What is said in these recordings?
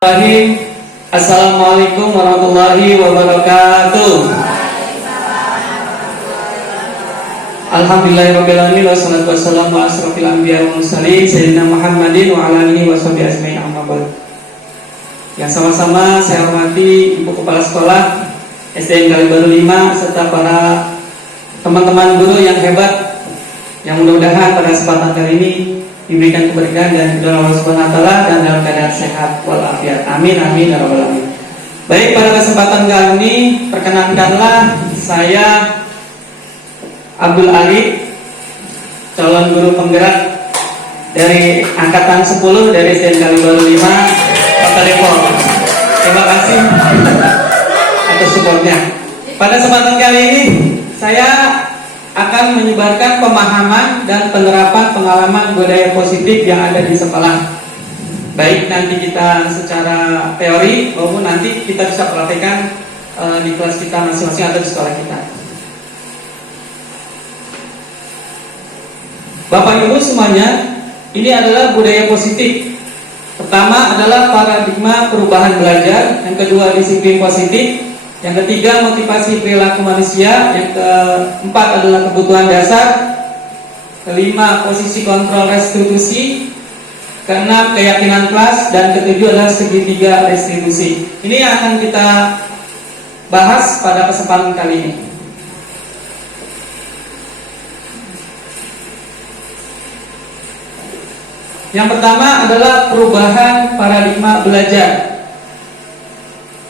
Assalamualaikum warahmatullahi wabarakatuh. Alhamdulillahirrahmanirrahim. Wassalatu wassalamu ala asrofil anbiya wal mursalin Sayyidina Muhammadin wa ala alihi wa sahbihi ajma'in, amma ba'd. Yang sama-sama saya hormati Ibu Kepala Sekolah SDN Kalibaru 5 serta para teman-teman guru yang hebat, yang mudah-mudahan pada kesempatan kali ini diberikan keberkahan dan ridho Allah Subhanahu wa taala dan dalam keadaan sehat walafiat. Amin amin ya rabbal alamin. Baik, pada kesempatan kali ini perkenankanlah saya Abdul Ali, calon guru penggerak dari angkatan 10 dari SDN Kalibaru 5 Kota Depok. Terima kasih atas supportnya. Pada kesempatan kali ini saya akan menyebarkan pemahaman dan penerapan pengalaman budaya positif yang ada di sekolah. Baik nanti kita secara teori maupun nanti kita bisa praktekkan di kelas kita masing-masing atau di sekolah kita. Bapak Ibu semuanya, ini adalah budaya positif. Pertama adalah paradigma perubahan belajar, yang kedua disiplin positif, yang ketiga motivasi perilaku manusia, yang keempat adalah kebutuhan dasar, kelima posisi kontrol restitusi, keenam keyakinan kelas, dan ketujuh adalah segitiga restitusi. Ini yang akan kita bahas pada kesempatan kali ini. Yang pertama adalah perubahan paradigma belajar.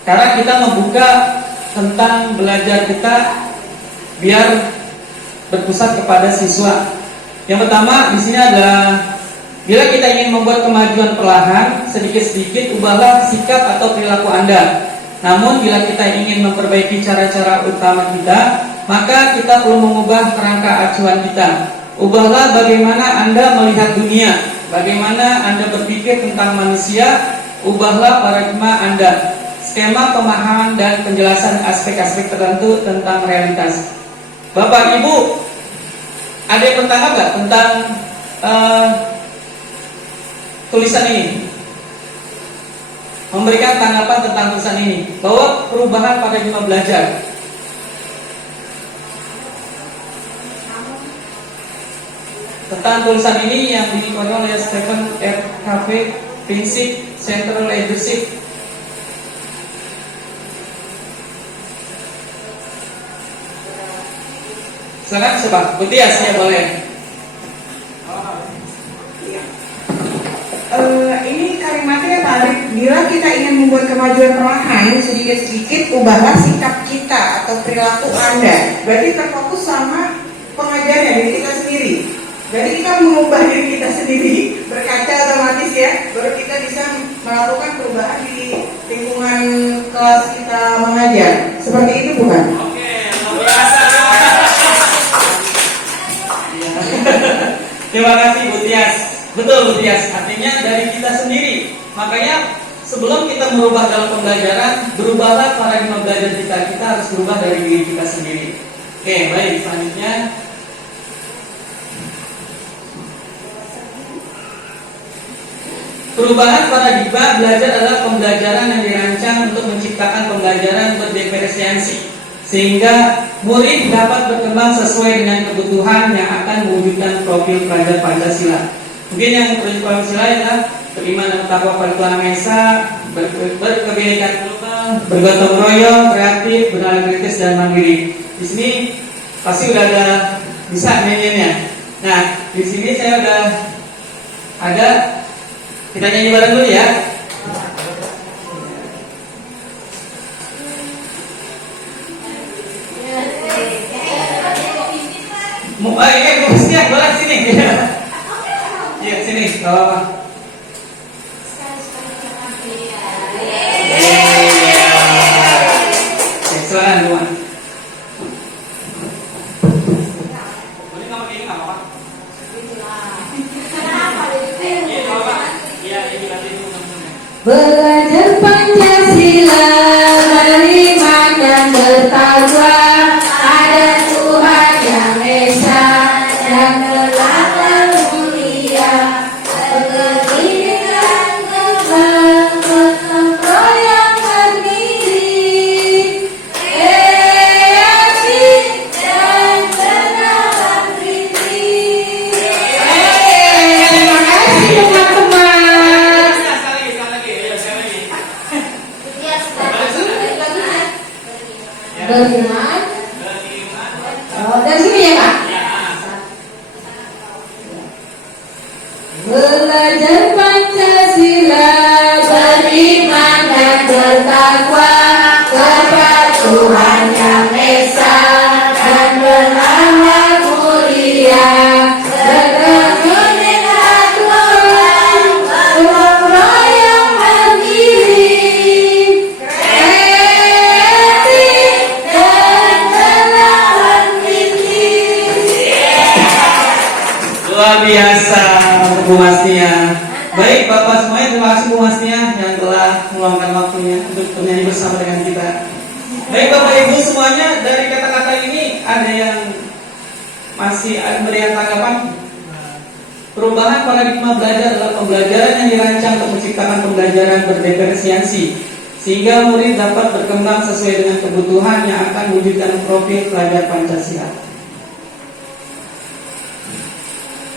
Karena kita membuka tentang belajar kita biar berpusat kepada siswa. Yang pertama di sini adalah bila kita ingin membuat kemajuan perlahan, sedikit-sedikit ubahlah sikap atau perilaku Anda. Namun bila kita ingin memperbaiki cara-cara utama kita, maka kita perlu mengubah kerangka acuan kita. Ubahlah bagaimana Anda melihat dunia, bagaimana Anda berpikir tentang manusia. Ubahlah paradigma Anda, skema pemahaman dan penjelasan aspek-aspek tertentu tentang realitas. Bapak Ibu, ada yang bertanggapan nggak tentang tulisan ini? Memberikan tanggapan tentang tulisan ini, bahwa perubahan paradigma belajar. Tentang tulisan ini yang dikeluarkan oleh Stephen R. Covey, Prinsip Central Leadership. Silakan siapa? Butias ya boleh. Ini kalimatnya menarik. Bila kita ingin membuat kemajuan perlahan, sedikit-sedikit ubahlah sikap kita atau perilaku Anda. Berarti terfokus sama pengajaran diri kita sendiri. Berarti kita mengubah diri kita sendiri, berkaca otomatis ya. Baru kita bisa melakukan perubahan di lingkungan kelas kita mengajar. Seperti itu bukan? Oke, luar biasa. Terima kasih Bu Tias. Betul Bu Tias, artinya dari kita sendiri. Makanya sebelum kita merubah dalam pembelajaran, berubahlah paradigma belajar kita. Kita harus berubah dari diri kita sendiri. Oke, baik, selanjutnya perubahan paradigma belajar adalah pembelajaran yang dirancang untuk menciptakan pembelajaran berdiferensiasi, sehingga murid dapat berkembang sesuai dengan kebutuhan yang akan mewujudkan profil pelajar Pancasila. Mungkin yang profil Pancasila adalah beriman dan bertakwa pada Tuhan Yang Maha Esa, berkebinekaan global, bergotong royong, kreatif, bernalar kritis dan mandiri. Di sini pasti udah ada bisa nyanyiannya. Nah, di sini saya udah ada. Kita nyanyi bareng dulu ya. Musik boleh sini. Iya sini, gak apa-apa. Silakan teman. Boleh nggak pakai ini nggak apa-apa. Belajar Pancasila, beriman dan bertakwa ada Tuhan Yang Esa dan kelak mulia. Berkebinekaan global, Luar biasa Bu Masnia. Baik Bapak semuanya, terima kasih Bu Masnia yang telah meluangkan waktunya untuk bernyanyi bersama dengan kita. Baik Bapak Ibu semuanya, dari kata-kata ini ada yang masih memberikan tanggapan? Perubahan paradigma belajar adalah pembelajaran yang dirancang untuk menciptakan pembelajaran berdiferensiasi sehingga murid dapat berkembang sesuai dengan kebutuhan yang akan mewujudkan profil pelajar Pancasila.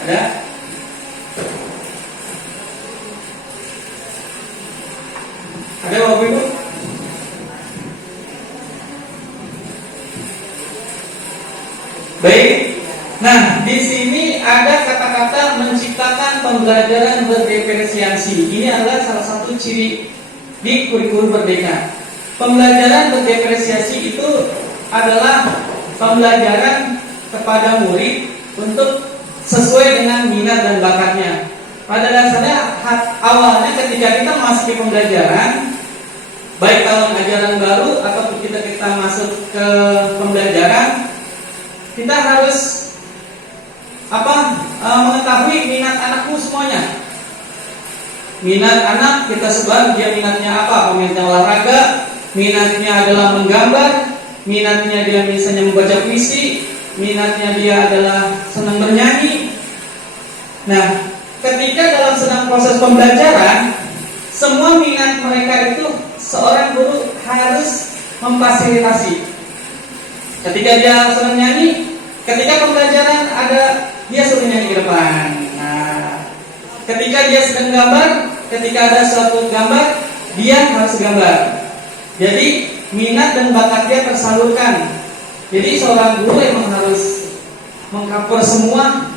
Ada? Ada Bapak Ibu? Baik. Nah, di sini ada kata-kata menciptakan pembelajaran berdiferensiasi. Ini adalah salah satu ciri di kurikulum Merdeka. Pembelajaran berdiferensiasi itu adalah pembelajaran kepada murid untuk sesuai dengan minat dan bakatnya. Pada dasarnya awalnya ketika kita memasuki pembelajaran, baik tahun ajaran baru atau kita masuk ke pembelajaran, kita harus mengetahui minat anakmu semuanya. Minat anak kita sebut dia minatnya apa? Minatnya olahraga, minatnya adalah menggambar, minatnya dia misalnya membaca puisi, minatnya dia adalah senang bernyanyi. Nah, ketika dalam sedang proses pembelajaran, semua minat mereka itu seorang guru harus memfasilitasi. Ketika dia senang nyanyi, ketika pembelajaran ada dia suruh nyanyi ke depan. Nah, ketika dia sedang gambar, ketika ada suatu gambar, dia harus gambar. Jadi minat dan bakat dia tersalurkan. Jadi seorang guru memang harus mengcover semua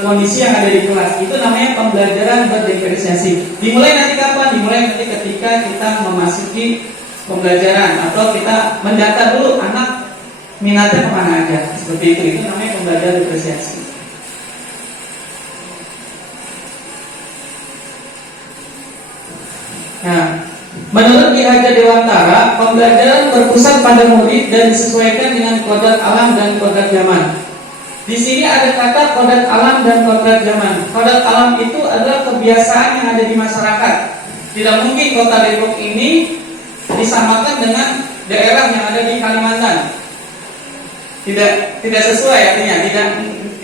kondisi yang ada di kelas. Itu namanya pembelajaran berdiferensiasi. Dimulai nanti kapan? Dimulai nanti ketika kita memasuki pembelajaran atau kita mendata dulu anak minatnya kemana aja. Seperti itu namanya pembelajaran diferensiasi. Nah, menurut Ki Hajar Dewantara, pembelajaran berpusat pada murid dan disesuaikan dengan kodrat alam dan kodrat zaman. Di sini ada kata kodrat alam dan kodrat zaman. Kodrat alam itu adalah kebiasaan yang ada di masyarakat. Tidak mungkin kota Depok ini disamakan dengan daerah yang ada di Kalimantan. Tidak sesuai artinya,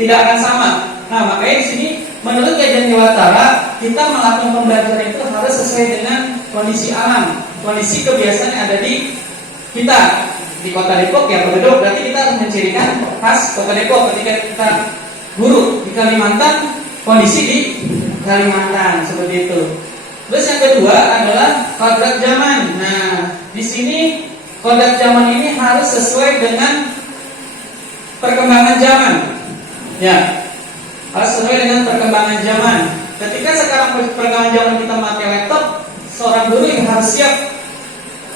tidak akan sama. Nah, makanya di sini menurut Ki Dewantara, kita melakukan pembelajaran itu harus sesuai dengan kondisi alam, kondisi kebiasaan yang ada di kita. Di kota Depok ya penduduk, berarti kita harus mencirikan khas kota Depok. Ketika kita guru di Kalimantan, kondisi di Kalimantan seperti itu. Terus yang kedua adalah kodrat zaman. Nah, di sini kodrat zaman ini harus sesuai dengan perkembangan zaman. Ya, harus sesuai dengan perkembangan zaman. Ketika sekarang perkembangan zaman kita memakai laptop, seorang guru yang harus siap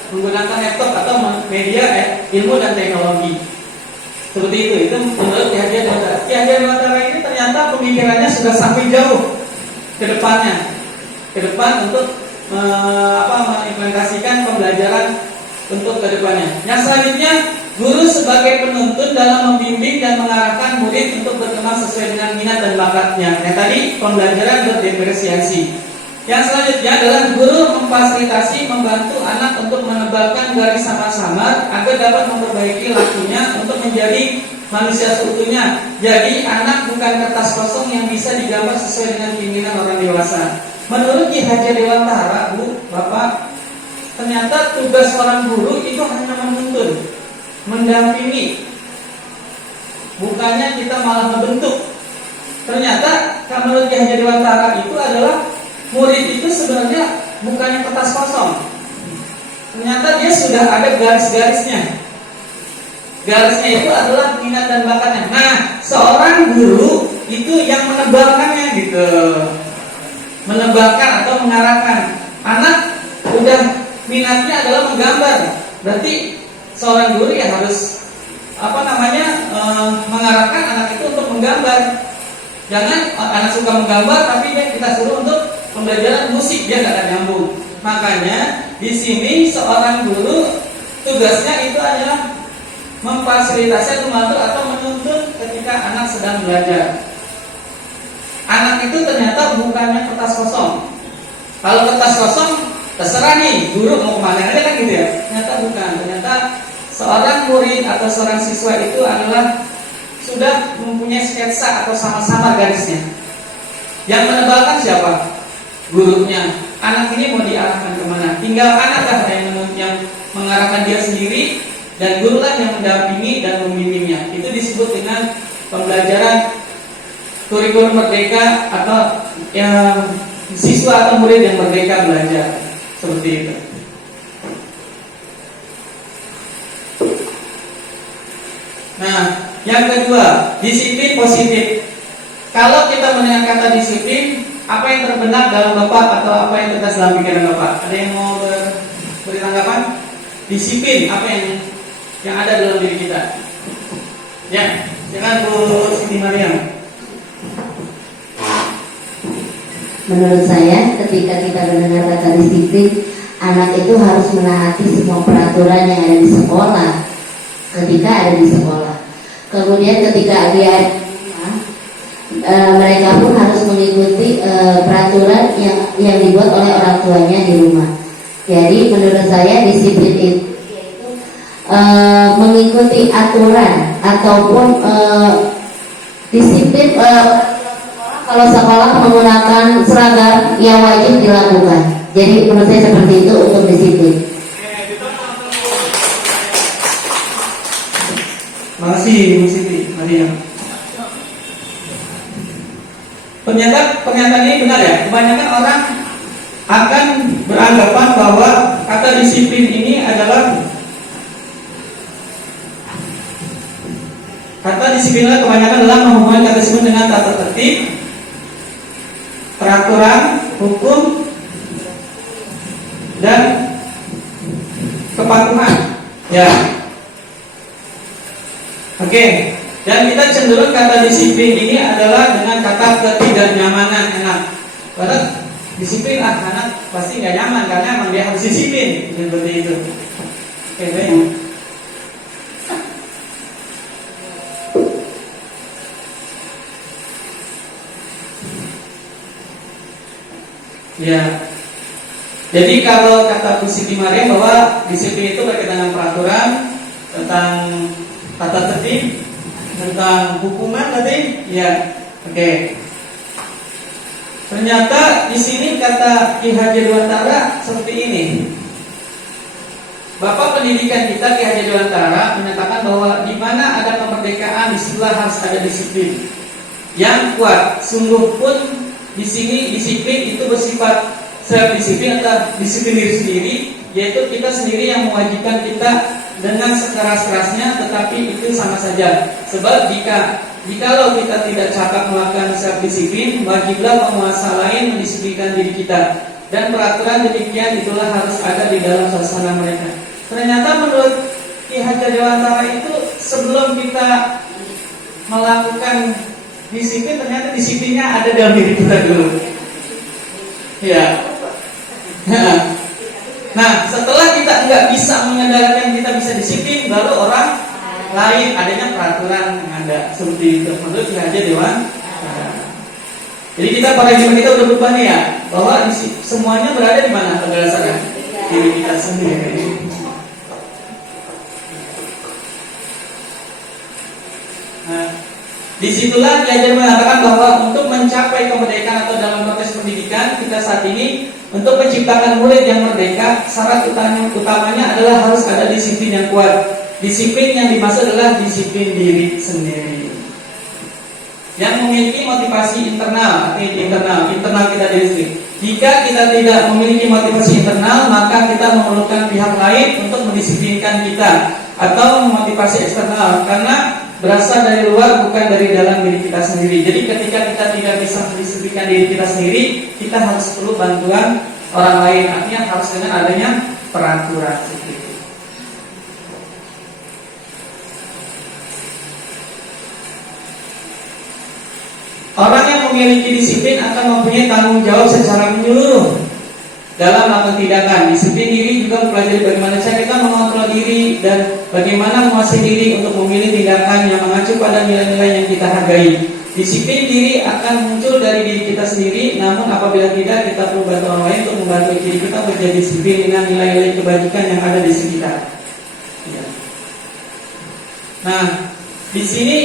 menggunakan laptop atau media ilmu dan teknologi. Seperti itu menurut Ki Hajar Dewantara. Ki Hajar Dewantara ini ternyata pemikirannya sudah sampai jauh ke depan untuk mengimplementasikan pembelajaran untuk ke depannya. Yang selanjutnya, guru sebagai penuntun dalam membimbing dan mengarahkan murid untuk berkembang sesuai dengan minat dan bakatnya. Yang tadi pembelajaran berdiferensiasi. Yang selanjutnya adalah guru memfasilitasi, membantu anak untuk menebalkan garis samar-samar agar dapat memperbaiki lakunya untuk menjadi manusia seutuhnya. Jadi anak bukan kertas kosong yang bisa digambar sesuai dengan keinginan orang dewasa. Menurut Ki Hajar Dewantara, Bu, Bapak, ternyata tugas seorang guru itu hanya menuntun, mendampingi, bukannya kita malah membentuk. Ternyata menurut Ki Hajar Dewantara itu adalah murid itu sebenarnya bukannya kertas kosong. Ternyata dia sudah ada garis-garisnya. Garisnya itu adalah minat dan bakatnya. Nah, seorang guru itu yang menebalkannya gitu. Menebalkan atau mengarahkan. Anak udah minatnya adalah menggambar. Berarti seorang guru ya harus mengarahkan anak itu untuk menggambar. Jangan anak suka menggambar tapi kita suruh untuk pembelajaran musik, dia nggak akan nyambung. Makanya di sini seorang guru tugasnya itu adalah memfasilitasi, membantu atau menuntun ketika anak sedang belajar. anak itu ternyata bukannya kertas kosong. Kalau kertas kosong, terserah nih guru mau kemana aja kan gitu ya. Ternyata bukan. Ternyata seorang murid atau seorang siswa itu adalah sudah mempunyai sketsa atau sama-sama garisnya. Yang menebalkan siapa? Gurunya. Anak ini mau diarahkan kemana? Tinggal anak lah yang mengarahkan dia sendiri, dan guru lah yang mendampingi dan membimbingnya. Itu disebut dengan pembelajaran kurikulum merdeka, atau yang siswa atau murid yang merdeka belajar. Seperti itu. Nah, yang kedua, disiplin positif. Kalau kita mendengar kata disiplin, apa yang terbenak dalam Bapak atau apa yang terdas dalam pikiran Bapak? Ada yang mau beri tanggapan? Disiplin, apa yang ada dalam diri kita? Ya, silakan Bu Siti Mariam. Menurut saya, ketika kita mendengar kata disiplin, anak itu harus menaati semua peraturan yang ada di sekolah ketika ada di sekolah. Kemudian ketika dia mereka pun harus mengikuti peraturan yang dibuat oleh orang tuanya di rumah. Jadi menurut saya disiplin itu mengikuti aturan ataupun disiplin kalau sekolah menggunakan seragam yang wajib dilakukan. Jadi menurut saya seperti itu untuk disiplin. Makasih Bu Siti Mariam. Pernyataan ini benar ya. Kebanyakan orang akan beranggapan bahwa kata disiplin ini adalah kebanyakan adalah menghubungkan kata disiplin dengan tata tertib, peraturan, hukum, dan kepatuhan. Ya. Oke. Dan kita cenderung kata disiplin ini adalah dengan kata ketidaknyamanan anak. Karena disiplin anak pasti nggak nyaman karena emang dia harus disiplin seperti itu. Oke, baik. Ya. Jadi kalau kata Bu Siti Mariam bahwa disiplin itu berkaitan dengan peraturan, tentang tata tertib, tentang hukuman tadi, ya, oke. Ternyata di sini kata Ki Haji Dewantara seperti ini. Bapak pendidikan kita Ki Haji Dewantara menyatakan bahwa di mana ada kemerdekaan, disitulah harus ada disiplin yang kuat. Sungguh pun di sini disiplin itu bersifat self disiplin atau disiplin diri sendiri, yaitu kita sendiri yang mewajibkan kita dengan sekeras-kerasnya, tetapi itu sama saja. Sebab jikalau kita tidak cakap melakukan self disiplin, wajiblah penguasa lain mendisiplinkan diri kita. Dan peraturan demikian itulah harus ada di dalam suasana mereka. Ternyata menurut Ki Haji Dewantara itu sebelum kita melakukan disiplin, ternyata disiplinnya ada dalam diri kita dulu. Ya. Nah, setelah kita nggak bisa mengendalikan kita bisa disiplin, baru orang lain adanya peraturan yang ada seperti itu. Menurut Ki Haji Dewan. Jadi kita paradigma kita udah berubah nih ya, bahwa semuanya berada di mana pada dasarnya diri kita sendiri. Nah, disitulah Ki Haji mengatakan bahwa untuk mencapai kemerdekaan atau dalam konteks pendidikan kita saat ini, untuk menciptakan murid yang merdeka, syarat utamanya adalah harus ada disiplin yang kuat. Disiplin yang dimaksud adalah disiplin diri sendiri, yang memiliki motivasi internal, internal kita diri sendiri. Jika kita tidak memiliki motivasi internal, maka kita memerlukan pihak lain untuk mendisiplinkan kita, atau memotivasi eksternal, karena berasal dari luar bukan dari dalam diri kita sendiri. Jadi ketika kita tidak bisa mendisiplinkan diri kita sendiri, kita harus perlu bantuan orang lain. Artinya harus dengan adanya peraturan. Orang yang memiliki disiplin akan mempunyai tanggung jawab secara menyeluruh dalam melakukan tindakan. Disiplin diri juga mempelajari bagaimana cara kita mengontrol diri dan bagaimana menguasai diri untuk memilih tindakan yang mengacu pada nilai-nilai yang kita hargai. Disiplin diri akan muncul dari diri kita sendiri, namun apabila tidak, kita perlu bantu orang lain untuk membantu diri kita menjadi disiplin dengan nilai-nilai kebajikan yang ada di sekitar. Ya. Nah, di sini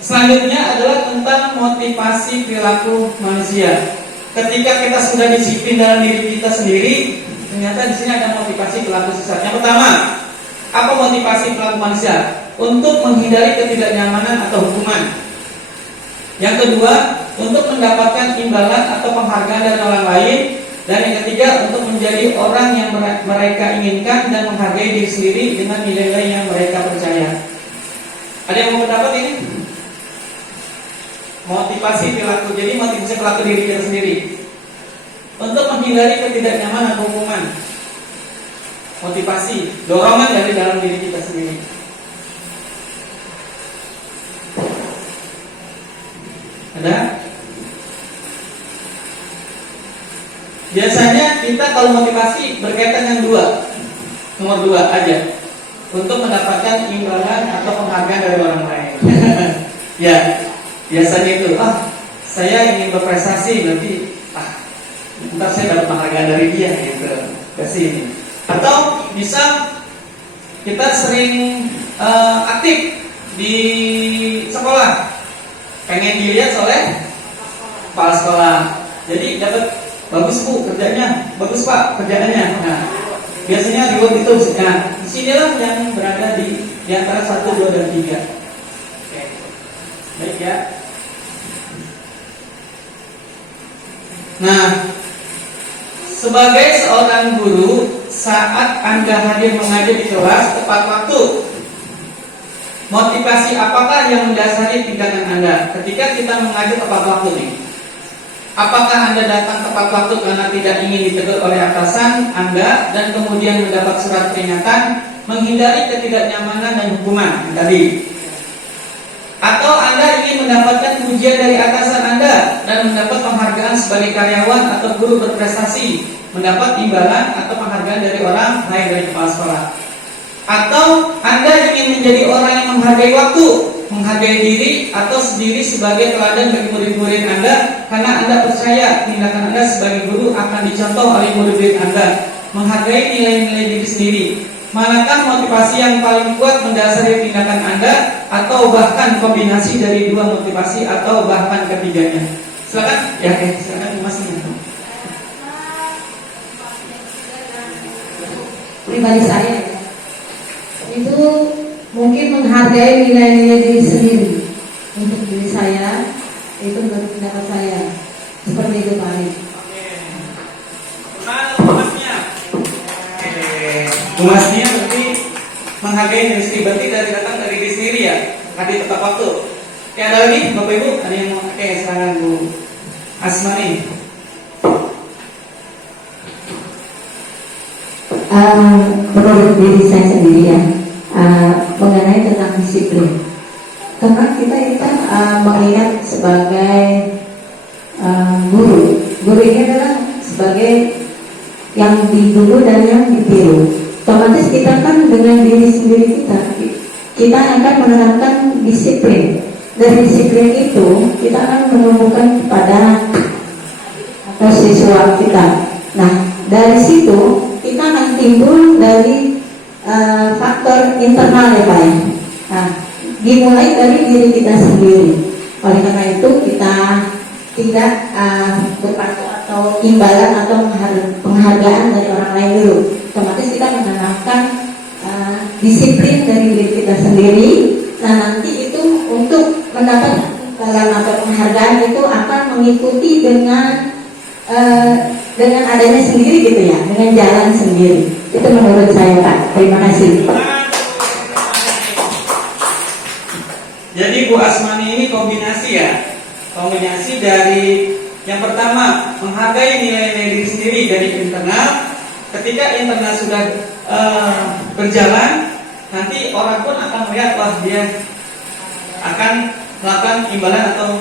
selanjutnya adalah tentang motivasi perilaku manusia. Ketika kita sudah disiplin dalam diri kita sendiri, ternyata di sini ada motivasi perilaku sesat. Yang pertama, apa motivasi perilaku manusia? Untuk menghindari ketidaknyamanan atau hukuman. Yang kedua, untuk mendapatkan imbalan atau penghargaan dari orang lain. Dan yang ketiga, untuk menjadi orang yang mereka inginkan dan menghargai diri sendiri dengan nilai-nilai yang mereka percaya. Ada yang mau pendapat ini? Motivasi perilaku. Jadi motivasi perilaku diri kita sendiri untuk menghindari ketidaknyamanan atau hukuman. Motivasi, dorongan dari dalam diri kita sendiri. Ada? Biasanya kita kalau motivasi berkaitan yang nomor dua aja, untuk mendapatkan imbalan atau penghargaan dari orang lain. Ya, biasanya itu, saya ingin berprestasi, nanti ntar saya dapat penghargaan dari dia, gitu. Kasih. Atau bisa kita sering aktif di sekolah, pengen dilihat oleh kepala sekolah. Jadi dapat bagus bu kerjanya, bagus pak kerjaannya. Nah, biasanya reward itu. Nah, disinilah yang berada di antara 1, 2, dan 3. Oke. Baik ya. Nah, sebagai seorang guru, saat Anda hadir mengajar di kelas tepat waktu, motivasi apakah yang mendasari tindakan Anda ketika kita mengajar tepat waktu nih? Apakah Anda datang tepat waktu karena tidak ingin ditegur oleh atasan Anda dan kemudian mendapat surat peringatan, menghindari ketidaknyamanan dan hukuman tadi? Atau Anda ingin mendapatkan pujian dari atasan Anda dan mendapat penghargaan sebagai karyawan atau guru berprestasi, mendapat imbalan atau penghargaan dari orang lain dari kepala sekolah? Atau Anda ingin menjadi orang yang menghargai waktu, menghargai diri atau sendiri sebagai teladan bagi murid-murid Anda, karena Anda percaya tindakan Anda sebagai guru akan dicontoh oleh murid-murid Anda, menghargai nilai-nilai diri sendiri. Manakah motivasi yang paling kuat mendasari tindakan Anda, atau bahkan kombinasi dari dua motivasi atau bahkan ketiganya? Silakan, silakan Mas. Pribadi saya itu mungkin menghargai nilai-nilai diri sendiri. Untuk diri saya itu menurut pendapat saya seperti itu Pak Ali. Tumasnya berarti menghargai diri sendiri, berarti datang dari diri sendiri ya, hadir tepat waktu. Ada lagi Bapak Ibu? Ada yang mau? Sekarang Bu Asmani. Menurut diri saya sendiri ya, mengenai tentang disiplin, karena kita mengingat sebagai guru ini adalah sebagai yang ditunggu dan yang ditiru. Otomatis kita kan dengan diri sendiri kita akan menerapkan disiplin. Dari disiplin itu kita akan menumbuhkan kepada atau siswa kita. Nah, dari situ kita akan timbul dari faktor internal ya Pak. Nah, dimulai dari diri kita sendiri. Oleh karena itu kita tidak berpatok atau imbalan atau penghargaan dari orang lain dulu. Otomatis kita menanamkan disiplin dari diri kita sendiri. Nah, nanti itu untuk mendapat imbalan atau penghargaan itu akan mengikuti dengan adanya sendiri gitu ya, dengan jalan sendiri. Itu menurut saya Pak. Terima kasih. Jadi Bu Asmani ini kombinasi ya, kombinasi dari yang pertama menghargai nilai-nilai diri sendiri dari internal. Ketika internal sudah berjalan, nanti orang pun akan melihat wah dia akan melakukan imbalan atau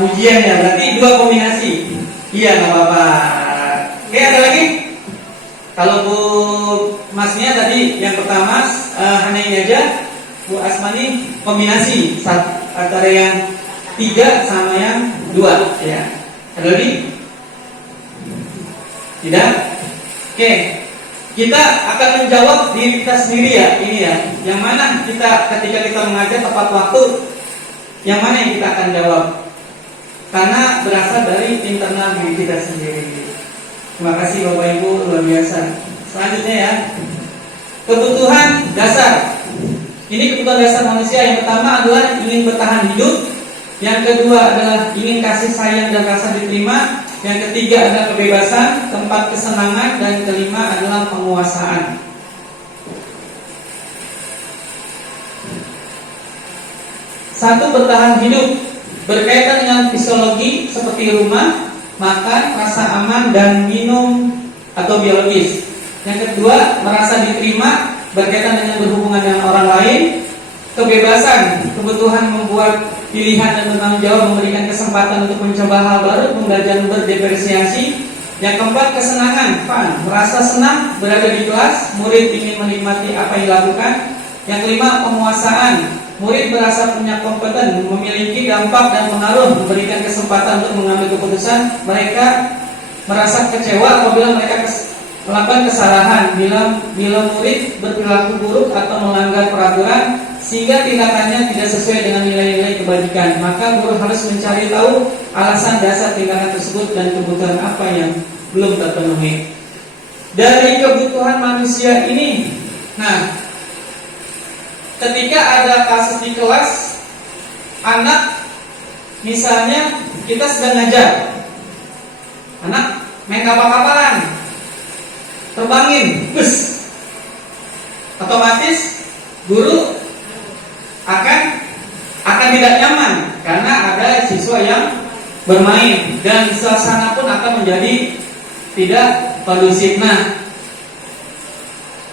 pujian ya. Berarti dua kombinasi. Iya nggak apa-apa. Oke, ada lagi? Kalau Bu Masnya tadi yang pertama hanya ini aja. Bu Asmani kombinasi antara yang 3 sama yang 2 ya. Ada lagi? Tidak? Oke. Kita akan menjawab diri kita sendiri ya, ini ya. Yang mana kita ketika kita mengajar tepat waktu, yang mana yang kita akan jawab? Karena berasal dari internal diri kita sendiri. Terima kasih Bapak Ibu, luar biasa. Selanjutnya ya, kebutuhan dasar. Ini kebutuhan dasar manusia. Yang pertama adalah ingin bertahan hidup. Yang kedua adalah ingin kasih sayang dan rasa diterima. Yang ketiga adalah kebebasan, tempat kesenangan. Dan kelima adalah penguasaan. Satu, bertahan hidup berkaitan dengan fisiologi seperti rumah, makan, rasa aman, dan minum atau biologis. Yang kedua, merasa diterima berkaitan dengan berhubungan dengan orang lain. Kebebasan, kebutuhan membuat pilihan dan bertanggung jawab, memberikan kesempatan untuk mencoba hal baru, belajar berdiferensiasi. Yang keempat, kesenangan, fun, merasa senang berada di kelas, murid ingin menikmati apa yang dilakukan. Yang kelima, penguasaan, murid merasa punya kompeten, memiliki dampak dan pengaruh, memberikan kesempatan untuk mengambil keputusan. Mereka merasa kecewa apabila mereka melakukan kesalahan, bila murid berperilaku buruk atau melanggar peraturan sehingga tindakannya tidak sesuai dengan nilai-nilai kebajikan, maka guru harus mencari tahu alasan dasar tindakan tersebut dan kebutuhan apa yang belum terpenuhi. Dari kebutuhan manusia ini, nah, ketika ada kasus di kelas, anak misalnya kita sedang ngajar, anak main kapal-kapalan, terbangin, bus, otomatis guru akan tidak nyaman karena ada siswa yang bermain dan suasana pun akan menjadi tidak kondusif. Nah,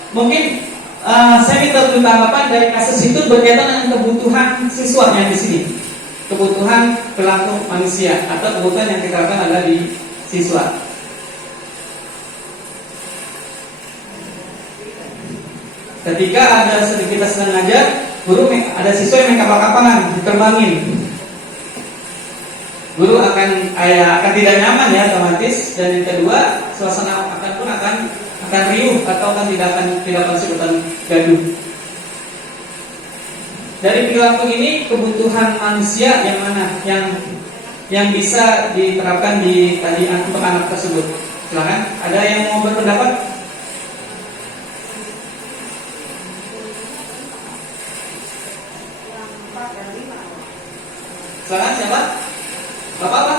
mungkin saya minta tanggapan dari kasus itu berkaitan dengan kebutuhan siswa yang di sini, kebutuhan perilaku manusia atau kebutuhan yang kita lakukan ada di siswa. Ketika ada kita sedang ngajar, guru ada siswa yang main kapal-kapalan, diterbangin, guru akan tidak nyaman ya otomatis. Dan yang kedua, suasana akan riuh atau tidak akan sebutan gaduh. Dari perilaku ini kebutuhan manusia yang mana yang bisa diterapkan di tadi untuk anak tersebut. Silakan, ada yang mau berpendapat? Silakan, siapa? Bapak apa?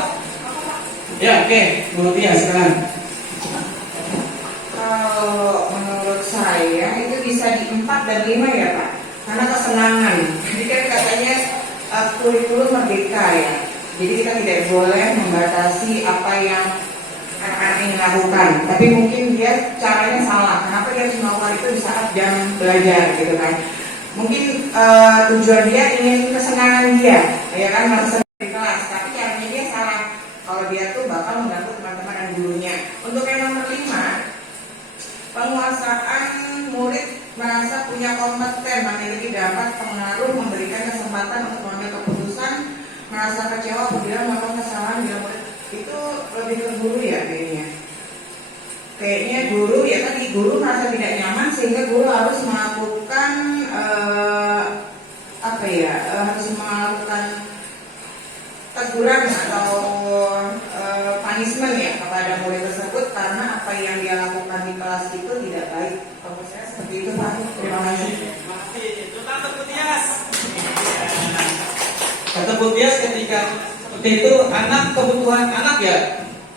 Ya, oke, Bu Tia sekarang. Kalau menurut saya itu bisa di 4 dan 5 ya Pak, karena kesenangan. Jadi kan katanya kurikulum merdeka ya. Jadi kita tidak boleh membatasi apa yang anak-anak ini lakukan. Tapi mungkin dia caranya salah. Kenapa dia harus melakukan itu di saat jam belajar gitu kan? Mungkin tujuan dia ingin kesenangan dia, ya kan, merasa di kelas. Tapi caranya dia salah. Kalau dia tuh bakal mengganggu teman-teman dan gurunya. Untuk yang nomor 5, penguasaan, murid merasa punya kompeten, memiliki dampak, pengaruh, memberikan kesempatan untuk mengambil keputusan, merasa kecewa apabila melakukan kesalahan bila murid. Itu lebih ke guru ya kayaknya guru ya, tadi guru merasa tidak nyaman sehingga guru harus melakukan harus melakukan teguran atau punishment ya kepada murid tersebut karena apa yang dia lakukan di kelas itu tidak baik. Kalau saya seperti itu Pak. Terima kasih. Terima kasih. Kita Teputias. Kata Teputias ketika seperti itu, anak, kebutuhan anak ya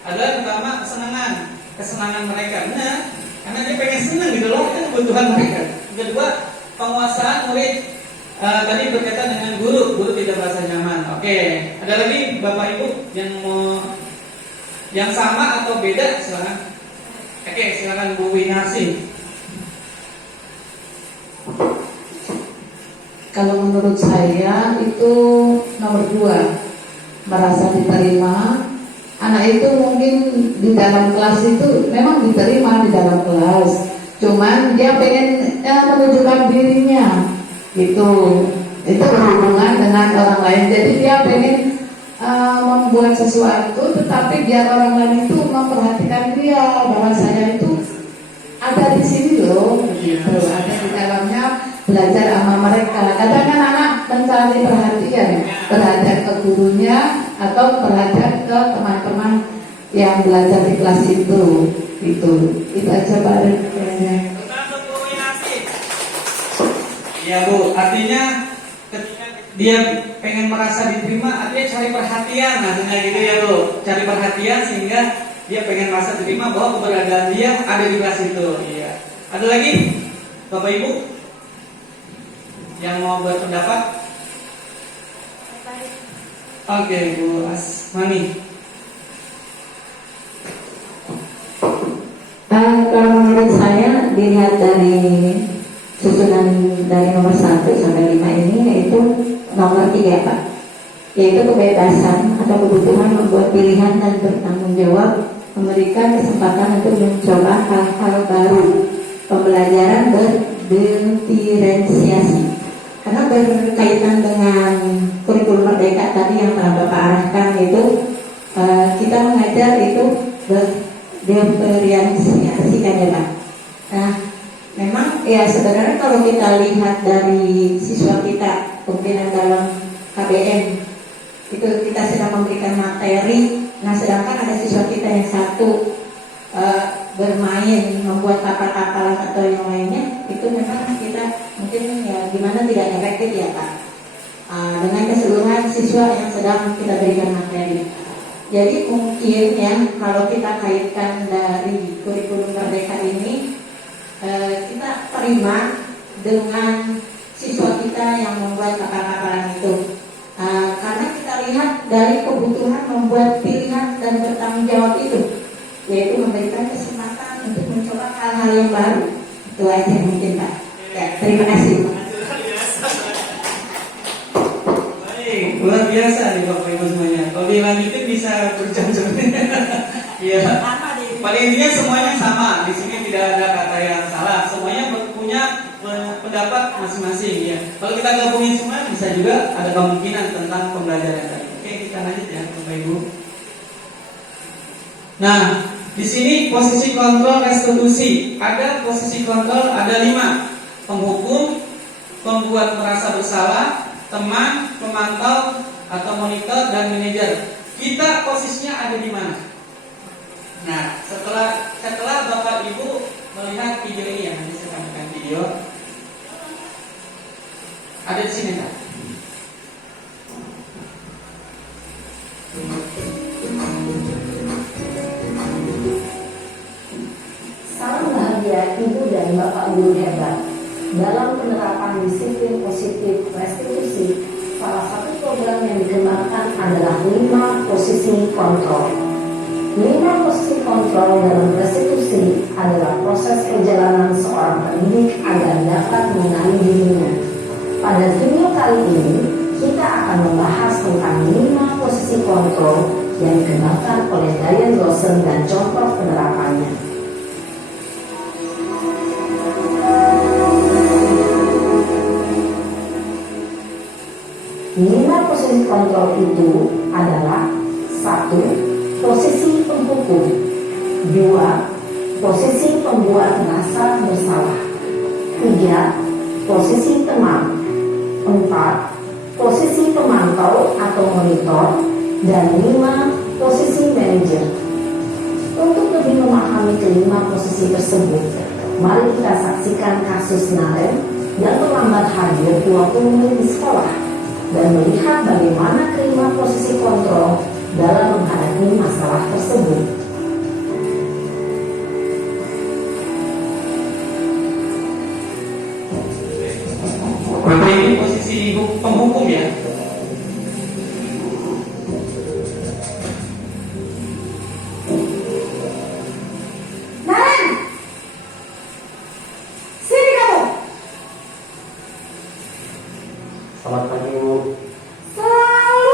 adalah pertama kesenangan mereka. Benar, karena dia pengen senang gitu loh, itu kebutuhan mereka. Kedua, penguasaan murid. Tadi berkaitan dengan guru tidak merasa nyaman. Oke, ada lagi Bapak Ibu yang sama atau beda? Silakan. Oke, silakan Bu Winarsi. Kalau menurut saya itu nomor 2, merasa diterima. Anak itu mungkin di dalam kelas itu memang diterima di dalam kelas, cuman dia pengen menunjukkan dirinya gitu. itu berhubungan dengan orang lain. Jadi dia pengen membuat sesuatu, tetapi biar orang lain itu memperhatikan dia bahwa saya itu ada di sini loh, gitu. Ada di dalamnya, belajar sama mereka. Kadang kan anak mencari perhatian ke gurunya atau perhatian ke teman-teman yang belajar di kelas itu, gitu. Itu aja Pak kayaknya. Ya Bu, artinya ketika dia pengen merasa diterima, artinya cari perhatian, maksudnya gitu ya Bu, cari perhatian sehingga dia pengen merasa diterima bahwa keberadaan dia ada di kelas itu. Iya. Ada lagi, Bapak Ibu, yang mau berpendapat? Oke, Bu Asmani. Kalau menurut saya dilihat dari susunan dari nomor 1 sampai 5 ini, yaitu nomor 3 Pak, yaitu kebebasan atau kebutuhan membuat pilihan dan bertanggung jawab, memberikan kesempatan untuk mencoba hal-hal baru, pembelajaran berdiferensiasi. Karena berkaitan dengan kurikulum merdeka tadi yang telah Bapak arahkan itu, kita mengajar itu berdiferensiasi kan ya Pak. Nah, memang ya sebenarnya kalau kita lihat dari siswa kita pembinaan dalam KBM itu kita sedang memberikan materi. Nah, sedangkan ada siswa kita yang satu bermain, membuat kapal-kapalan atau yang lainnya, itu memang kita mungkin ya gimana tidak efektif ya Pak, dengan keseluruhan siswa yang sedang kita berikan materi. Jadi mungkin ya kalau kita kaitkan dari kurikulum merdeka ini, kita terima dengan siswa kita yang membuat kapal-kapalan itu, karena kita lihat dari kebutuhan membuat pilihan dan bertanggung jawab itu, yaitu memberikan kesempatan untuk mencoba hal-hal yang baru. Itu aja mungkin Pak. Ya, terima kasih. Baik, luar biasa nih Bapak Ibu semuanya. Kalau dilanjutin bisa berjam-jam. Iya. Pada intinya semuanya sama. Di sini tidak ada kata yang salah. Semuanya punya pendapat masing-masing. Ya. Kalau kita gabungin semua, bisa juga ada kemungkinan tentang pembelajaran tadi. Oke, kita lanjut ya, Bapak Ibu. Nah, di sini posisi kontrol restitusi. Ada posisi kontrol, ada 5. Penghukum, pembuat merasa bersalah, teman, pemantau atau monitor, dan manajer. Kita posisinya ada di mana? Nah, setelah Bapak Ibu melihat video ini ya, nanti saya tampilkan video. Ada di sini kan? Salam bahagia Ibu dan Bapak Guru hebat. Dalam penerapan disiplin positif restitusi, salah satu program yang dikembangkan adalah 5 posisi kontrol. 5 posisi kontrol dalam restitusi adalah proses perjalanan seorang pendidik agar dapat mengenali dirinya. Pada video kali ini, kita akan membahas tentang 5 posisi kontrol yang dikembangkan oleh Diane Lawson dan contoh penerapannya. 5 posisi kontrol itu adalah 1. Posisi penghukum, 2. Posisi pembuat merasa bersalah, 3. Posisi teman, 4. Posisi pemantau atau monitor, dan 5. Posisi manajer. Untuk lebih memahami kelima posisi tersebut, mari kita saksikan kasus Naren yang terlambat hadir 20 menit di sekolah dan melihat bagaimana kelima posisi kontrol dalam menghadapi masalah tersebut. Bapak ini posisi penghukum ya. Naren, sini kamu. Selamat pagi Bu. Selalu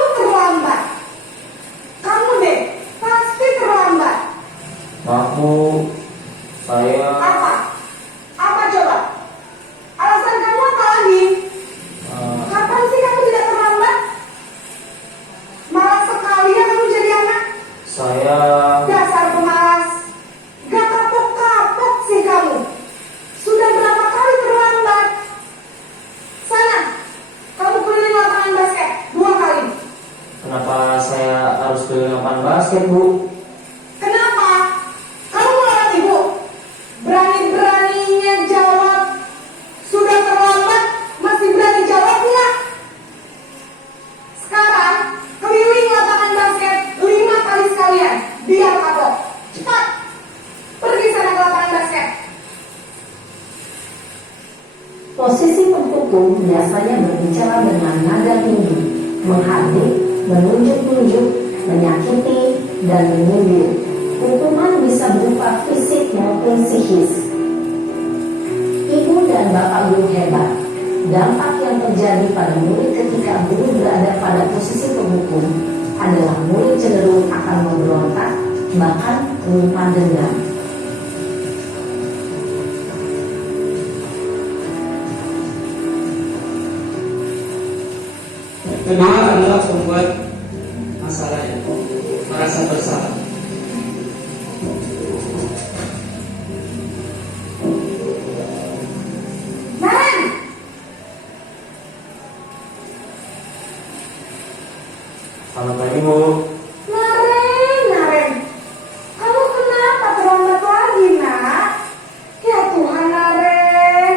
Kenapa saya harus ke lapangan basket, Bu? Kenapa? Kamu melarang ibu? Berani-beraninya jawab. Sudah terlambat, masih berani jawab nggak? Sekarang, keliling lapangan basket 5 kali sekalian. Biar kapok. Cepat. Pergi sana ke lapangan basket. Posisi penghukum biasanya berbicara dengan nada tinggi, menghardik, menunjuk-nunjuk, menyakiti, dan menyindir. Hukuman bisa berupa fisik maupun psikis. Ibu dan bapak guru hebat. Dampak yang terjadi pada murid ketika guru berada pada posisi penghukum adalah murid cenderung akan memberontak, bahkan menyimpan dendam. Kedua adalah membuat masalah ya, merasa bersalah. Naren! Selamat pagi, Bu. Naren! Kamu kenapa terlambat lagi, nak? Ya Tuhan, Naren.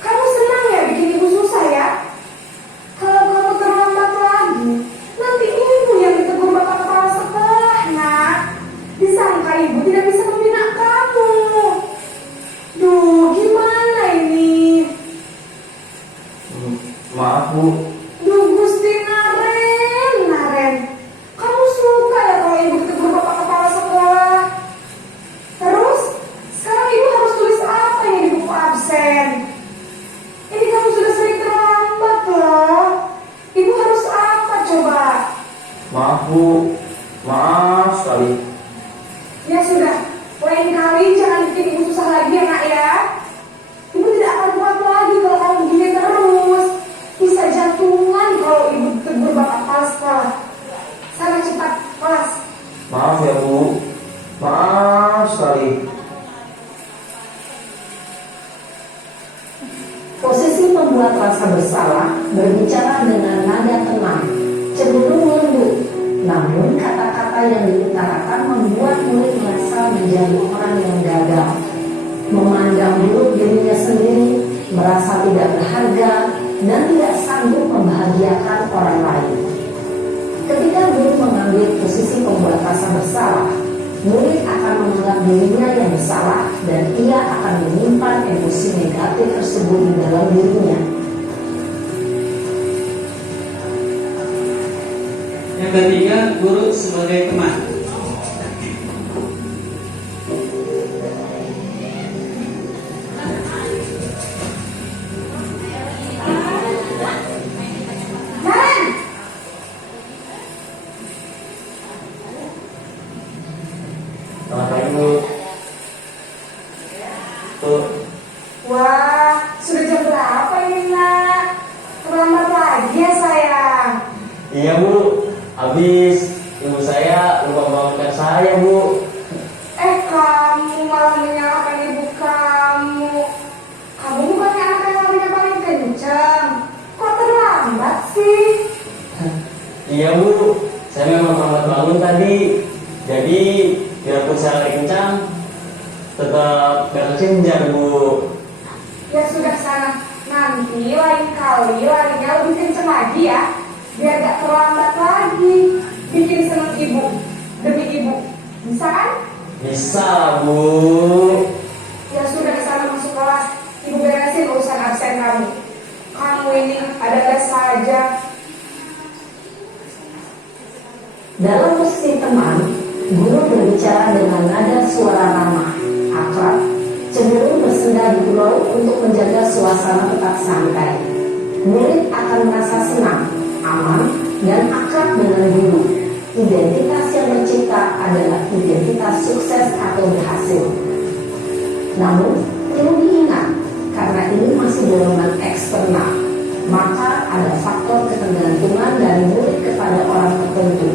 Kamu senang ya bikin ibu susah ya? Kalau kamu terlambat lagi, nanti ibu yang ditegur bapak kepala sekolah, nak. Disangka ibu tidak bisa membina kamu. Duh, gimana ini? Maaf, Bu. Duh, Gusti Naren. Kamu suka ya kalau ibu ditegur bapak kepala sekolah? Terus, sekarang ibu harus tulis apa ini di buku absen? Ini kamu sudah sering terlambat loh. Ibu harus apa coba? Maaf, Bu. Maaf sekali. Ya sudah, lain kali jangan bikin ibu susah lagi ya nak ya. Ibu tidak akan kuat lagi kalau kamu begini terus. Bisa jantungan kalau ibu ditegur bapak kepala sekolah. Sana cepat kelas. Maaf ya, Bu. Maaf sekali. Posisi pembuat rasa bersalah berbicara dengan nada tenang, cenderung lembut. Namun kata-kata yang diutarakan membuat murid merasa menjadi orang yang gagal, memandang buruk dirinya sendiri, merasa tidak berharga, dan tidak sanggup membahagiakan orang lain. Ketika guru mengambil posisi pembuat rasa bersalah, murid akan menganggap dirinya yang bersalah dan ia akan menyimpan emosi negatif tersebut di dalam dirinya. Yang ketiga, guru sebagai teman. Naren! Selamat pagi, Bu. Tuh, Wah, sudah jam berapa ini nak? Terlambat lagi ya sayang. iya, Bu. Habis ibu saya lupa membangunkan saya, Bu. Kamu malah menyalahkan ibu kamu. Kamu bukannya anak yang larinya paling kencang. Kok terlambat sih? Iya, Bu. Saya memang terlambat bangun tadi. Jadi, biarpun saya lari kencang, tetap gak kekejar, Bu. Ya sudah sana. Nanti lain kali larinya lebih kencang lagi ya. Biar gak terlambat lagi. Bikin seneng ibu. Demi ibu. Bisa kan? Bisa, Bu. Ya sudah ke sana masuk kelas. Ibu beresin urusan absen kamu. Kamu ini ada saja. Dalam posisi teman, guru berbicara dengan nada suara ramah, akrab, cenderung bersenda di pulau untuk menjaga suasana tetap santai. Murid akan merasa senang, aman, dan akrab dengan guru. Identitas yang tercipta adalah identitas sukses atau berhasil. Namun, perlu diingat, karena ini masih dorongan eksternal, maka ada faktor ketergantungan dari murid kepada orang tertentu.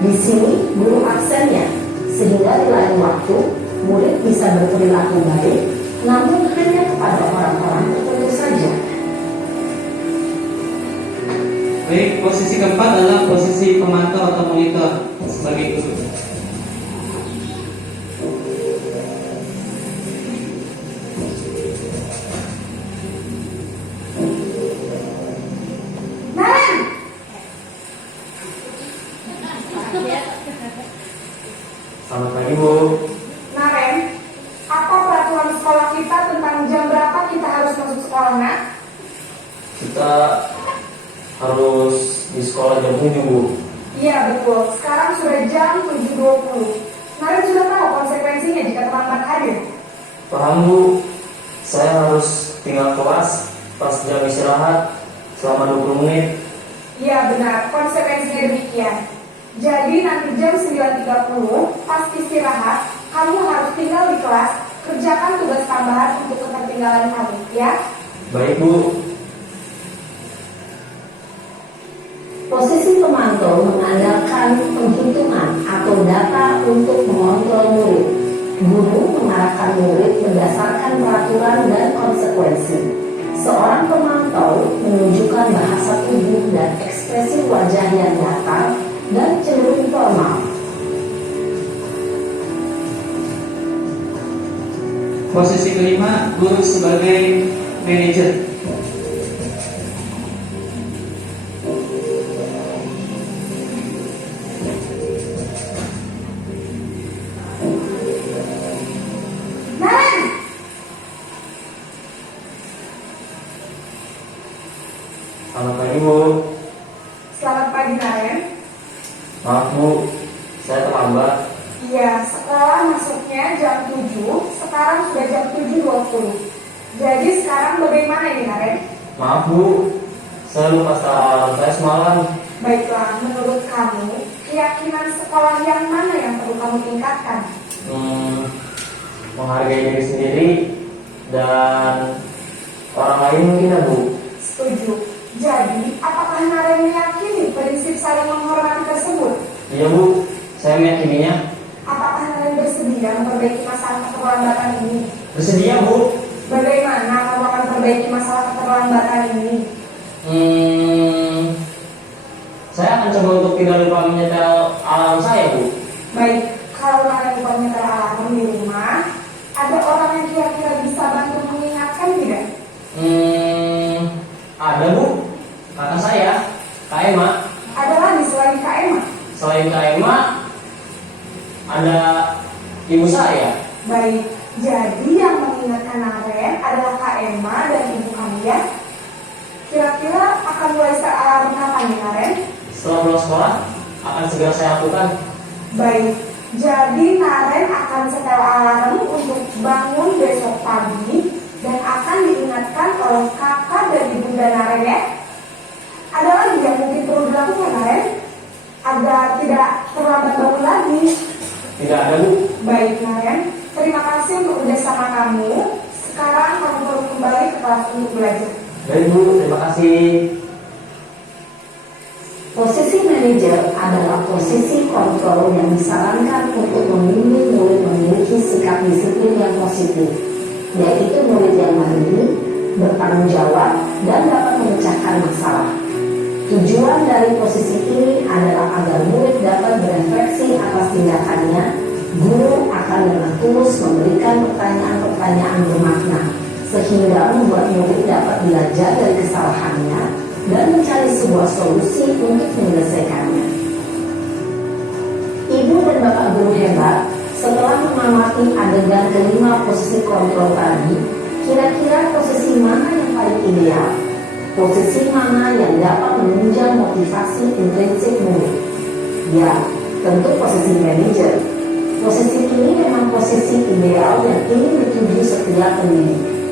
Di sini, guru absennya, sehingga di lain waktu, murid bisa berperilaku baik, namun hanya kepada orang-orang tertentu saja. Baik, posisi keempat adalah posisi pemantau atau monitor sebagai guru. Naren, Selamat pagi Bu. Naren, apa peraturan sekolah kita tentang jam berapa kita harus masuk sekolah, Nak? Kita harus di sekolah jam 7 Bu. Iya betul, sekarang sudah jam 7.20. Naren sudah tahu konsekuensinya jika terlambat hadir. Paham Bu, saya harus tinggal kelas pas jam istirahat selama 20 menit. Iya benar, konsekuensinya demikian. Jadi nanti jam 9.30 pas istirahat, kamu harus tinggal di kelas, kerjakan tugas tambahan untuk ketertinggalan kamu, ya? Baik Bu. Posisi pemantau mengandalkan penghitungan atau data untuk mengontrol murid. Guru mengarahkan murid berdasarkan peraturan dan konsekuensi. Seorang pemantau menunjukkan bahasa tubuh dan ekspresi wajah yang datar dan cenderung formal. Posisi kelima, guru sebagai manajer. Naren, Selamat pagi Bu. selamat pagi Naren. Maaf Bu, saya terlambat. Iya, sekolah masuknya jam 7, sekarang sudah jam 7.20. Jadi sekarang bagaimana ini Naren? Maaf Bu, saya lupa start alarm saya semalam. Baiklah, menurut kamu, keyakinan sekolah yang mana yang perlu kamu tingkatkan? Menghargai diri sendiri dan orang lain mungkin ya Bu. Setuju. Jadi, apakah Naren meyakini prinsip saling menghormati tersebut? Iya Bu, saya meyakininya. Apakah Naren bersedia memperbaiki masalah keterlambatan ini? Bersedia Bu. Bagaimana kamu akan memperbaiki masalah keterlambatan ini? Saya akan coba untuk tidak lupa menyetel alarm saya Bu. Baik, kalau Naren lupa menyetel alarm di rumah, ada orang yang kira-kira bisa bantu mengingatkan tidak? Ada Bu, kakak saya, Kak Emma. Ada lagi selain Kak Emma? Selain Kak Emma, ada ibu saya. Baik, jadi yang mengingatkan Naren adalah Kak Emma dan ibu kamu ya? Kira-kira akan mulai start alarm kapan nih Naren? Setelah pulang sekolah, akan segera saya lakukan. Baik, jadi Naren akan setel alarm untuk bangun besok pagi dan akan diingatkan oleh kakak dan ibunda Naren ya. Ada lagi yang mungkin perlu dilakukan Naren agar tidak terlambat bangun lagi. Tidak ada Bu. Baik Naren, terima kasih untuk kerjasama kamu. Sekarang kamu perlu kembali ke kelas untuk belajar. Baik Bu, terima kasih. Posisi manajer adalah posisi kontrol yang disarankan untuk membimbing murid memiliki sikap disiplin yang positif, yaitu murid yang mandiri, bertanggung jawab, dan dapat memecahkan masalah. Tujuan dari posisi ini adalah agar murid dapat berefleksi atas tindakannya. Guru akan dengan tulus memberikan pertanyaan-pertanyaan bermakna, sehingga membuat murid dapat belajar dari kesalahannya dan mencari sebuah solusi untuk menyelesaikannya. Ibu dan bapak guru hebat, setelah mengamati adegan kelima posisi kontrol tadi, kira-kira posisi mana yang paling ideal? Posisi mana yang dapat menunjang motivasi intrinsik murid? Ya, tentu posisi manajer. Posisi ini memang posisi ideal yang ingin dituju setiap pendidik.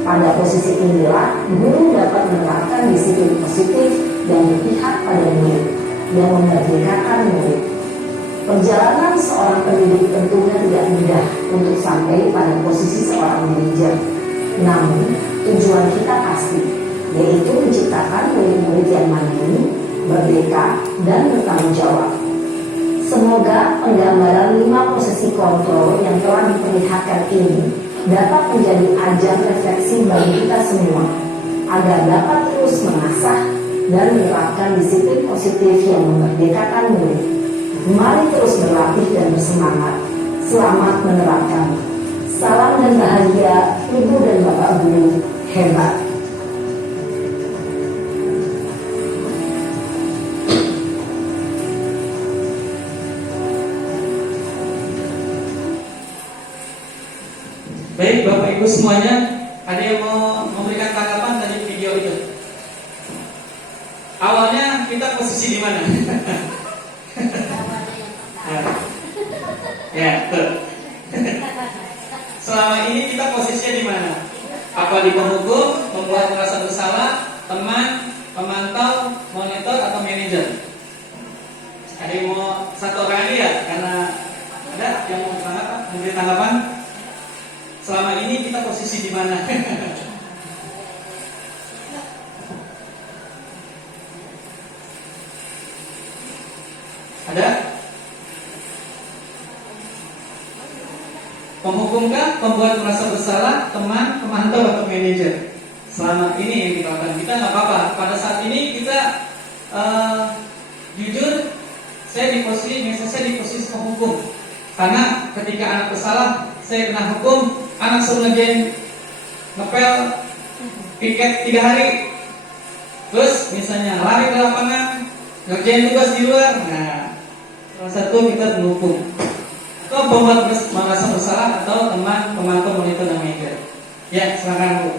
Pada posisi inilah, guru dapat menerapkan disiplin positif dan berpihak pada murid dan memerdekakan murid. Perjalanan seorang pendidik tentunya tidak mudah untuk sampai pada posisi seorang manajer. Namun, tujuan kita pasti, yaitu menciptakan murid-murid yang mandiri, merdeka, dan bertanggung jawab. Semoga penggambaran 5 posisi kontrol yang telah diperlihatkan ini dapat menjadi ajang refleksi bagi kita semua, agar dapat terus mengasah dan menerapkan disiplin positif yang memerdekakan murid. Mari terus berlatih dan bersemangat. Selamat menerapkan. Salam dan bahagia Ibu dan Bapak Guru hebat. Baik Bapak Ibu semuanya, ada yang mau memberikan tanggapan tadi video itu? Awalnya kita posisi di mana? Ya, betul. Selama ini kita posisinya di mana? Apa di penghukum, membuat merasa bersalah, teman, pemantau, monitor, atau manajer? Ada yang mau satu orang lagi ya? Karena ada yang mau memberi tanggapan? Selama ini kita posisi di mana? Ada? Penghukumkah, pembuat merasa bersalah, teman, pemantau, atau manajer? Selama ini yang kita lakukan, kita nggak apa-apa. Pada saat ini kita jujur, saya di posisi penghukum. Karena ketika anak bersalah, saya kena hukum, anak suruh ngerjain ngepel piket 3 hari. Terus misalnya lari ke lapangan, ngerjain tugas di luar. Nah, salah satu kita menghukum. Atau pembuat merasa bersalah, atau teman, pemantau, monitor, dan manajer. Ya, silakan Bu.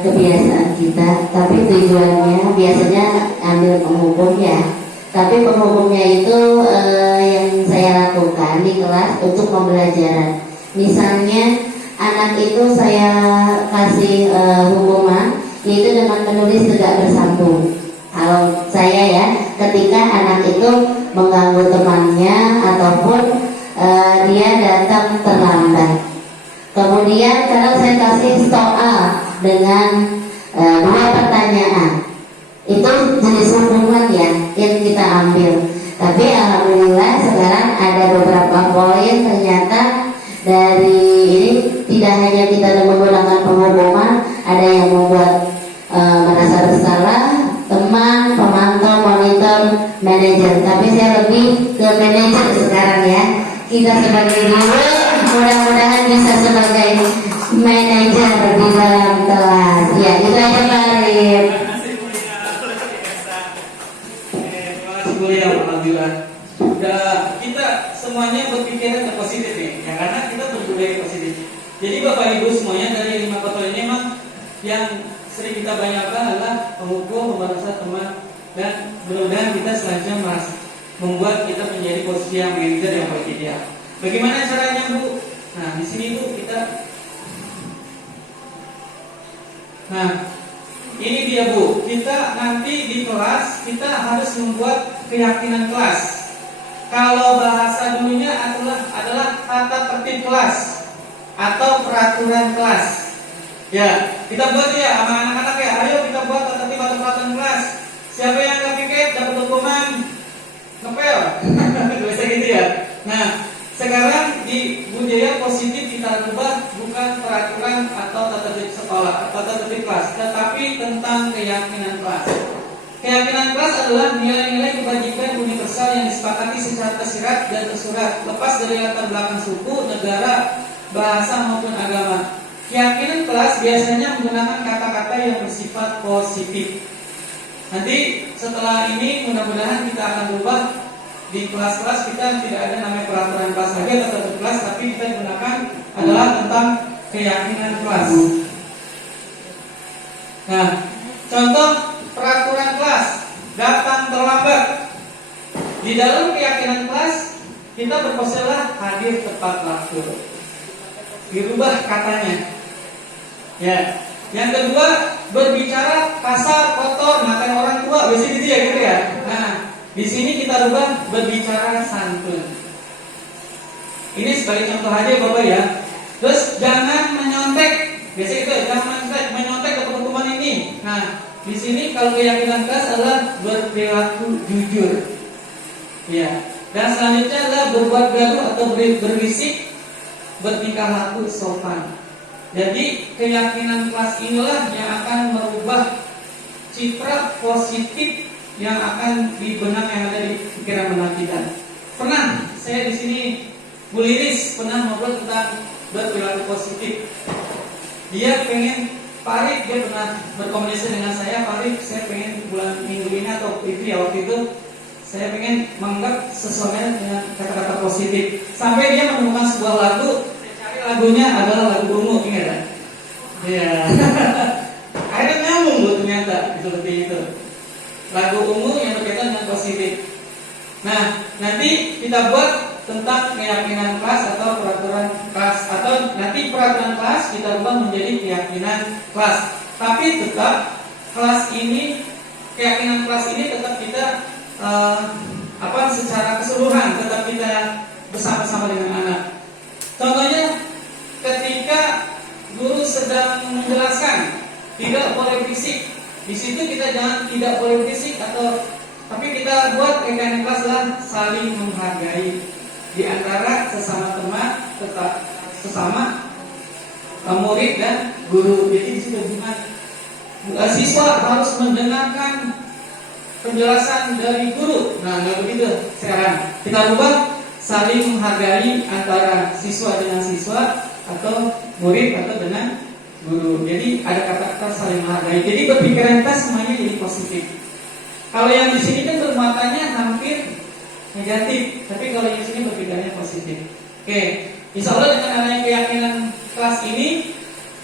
Kebiasaan kita, tapi tujuannya biasanya ambil penghukum ya. Tapi penghukumnya itu yang saya lakukan di kelas untuk pembelajaran. Misalnya anak itu saya kasih hukuman yaitu dengan menulis tegak bersambung. Kalau saya ya, ketika anak itu mengganggu temannya ataupun dia datang terlambat. Kemudian kalau saya kasih soal dengan 2 pertanyaan, itu jenis hukuman ya yang kita ambil. Tapi alhamdulillah sekarang ada beberapa poin ternyata dari ini tidak hanya kita menggunakan penghukuman, ada yang membuat merasa bersalah, teman, pemantau, monitor, manajer. Tapi saya lebih ke manajer sekarang ya. Kita sebagai guru mudah-mudahan bisa sebagai manajer di dalam kelas. Ya, itu aja Pak Arif. Alhamdulillah. Kita semuanya berpikiran yang positif nih, ya, karena kita berbudaya positif. Jadi Bapak Ibu semuanya dari 5 faktor ini memang yang sering kita banyakkan adalah penghukum, pembatasan teman, dan mudah-mudahan kita selanjutnya membuat kita menjadi posisi yang manajer yang baik ideal. Bagaimana caranya Bu? Nah di sini Bu kita. Nah ini dia Bu, kita nanti di kelas kita harus membuat keyakinan kelas. Kalau bahasa dulunya adalah tata tertib kelas atau peraturan kelas. Ya, kita buat ya sama anak-anak ya. Ayo kita buat tata tertib atau peraturan kelas. Siapa yang nggak piket dapat hukuman ngepel. Biasa gitu ya. Nah, sekarang di budaya positif kita rubah bukan peraturan atau tata tertib sekolah atau tata tertib kelas, tetapi tentang keyakinan kelas. Keyakinan kelas adalah nilai-nilai kebajikan universal yang disepakati secara tersirat dan tersurat, lepas dari latar belakang suku, negara, bahasa maupun agama. Keyakinan kelas biasanya menggunakan kata-kata yang bersifat positif. Nanti setelah ini mudah-mudahan kita akan berubah. Di kelas-kelas kita tidak ada namanya peraturan kelas saja atau tata kelas, tapi kita gunakan adalah tentang keyakinan kelas. Nah, contoh peraturan kelas, datang terlambat. Di dalam keyakinan kelas kita berposilah hadir tepat waktu. Dirubah katanya. Ya. Yang kedua, berbicara kasar, kotor, makan orang tua, biasanya gitu ya, gitu ya. Nah, di sini kita rubah berbicara santun. Ini sebagai contoh aja Bapak ya. Terus jangan menyontek. Biasanya itu jangan menyontek ke hukuman ini. Nah, di sini kalau keyakinan kelas adalah berperilaku jujur. Ya. Dan selanjutnya adalah berbuat gaduh atau berbisik, bertingkah laku sopan. Jadi keyakinan kelas inilah yang akan merubah citra positif yang akan di benak yang ada di pikiran benak kita. Pernah saya di sini Bu Liris pernah ngobrol tentang berperilaku positif. Dia pengen Pak Arif, dia pernah berkomunikasi dengan saya, Pak Arif, saya pengen bulan minggu ini atau itu ya waktu itu saya pengen menganggap sesuatu dengan kata-kata positif. Sampai dia menemukan sebuah lagu, saya cari lagunya adalah lagu Ungu, ingat kan? Iya. Akhirnya nyambung Bu ternyata, seperti itu. Lagu Ungu yang berkaitan dengan positif. Nah, nanti kita buat tentang keyakinan kelas atau peraturan kelas, atau nanti peraturan kelas kita ubah menjadi keyakinan kelas. Tapi tetap kelas ini, keyakinan kelas ini tetap kita secara keseluruhan tetap kita bersama-sama dengan anak. Contohnya ketika guru sedang menjelaskan tidak boleh berisik, di situ kita jangan tidak boleh berisik tapi kita buat keyakinan kelas adalah saling menghargai di antara sesama teman, tetap sesama murid dan guru. Jadi di situ siswa harus mendengarkan penjelasan dari guru. Nah, nggak begitu sekarang. Kita ubah saling menghargai antara siswa dengan siswa atau murid atau dengan guru. Jadi ada kata-kata saling menghargai. Jadi berpikiran kita semuanya jadi positif. Kalau yang di sini kan bermatanya hampir negatif, tapi kalau yang di sini berpikirannya positif. Oke, insya Allah dengan adanya keyakinan kelas ini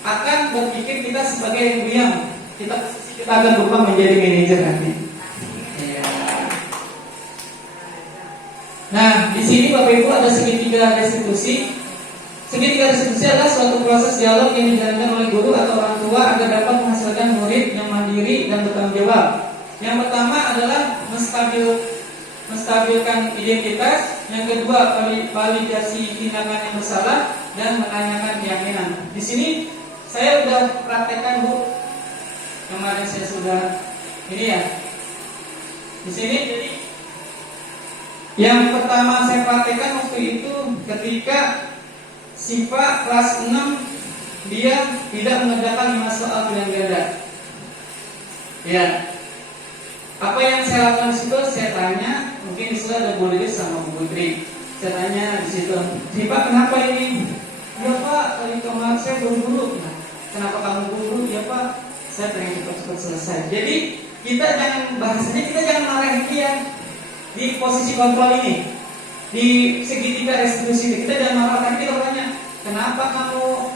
akan berpikir kita sebagai yang kita akan berubah menjadi manajer nanti. Nah, di sini Bapak Ibu ada segitiga restitusi. Segitiga restitusi adalah suatu proses dialog yang dijalankan oleh guru atau orang tua agar dapat menghasilkan murid yang mandiri dan bertanggung jawab. Yang pertama adalah menstabilkan identitas. Yang kedua, validasi tindakan yang bersalah dan menanyakan keyakinan. Di sini saya sudah praktekkan Bu. Kemarin saya sudah ini ya. Di sini jadi yang pertama saya praktekkan waktu itu ketika Siva kelas 6 dia tidak mengerjakan 5 soal pilihan ganda. Ya. Apa yang saya lakukan di situ? Saya tanya, mungkin di situ ada Bu Lilis sama Bu Putri. Saya tanya di situ, Siva kenapa ini? Ya Pak, tadi kemarin saya buru-buru. Nah, kenapa kamu buru? Ya Pak, saya pengen cepat-cepat selesai. Jadi kita jangan bahasanya kita jangan marahin dia di posisi kontrol ini, di segitiga restitusi kita jangan marah. Kita tanya, kenapa kamu?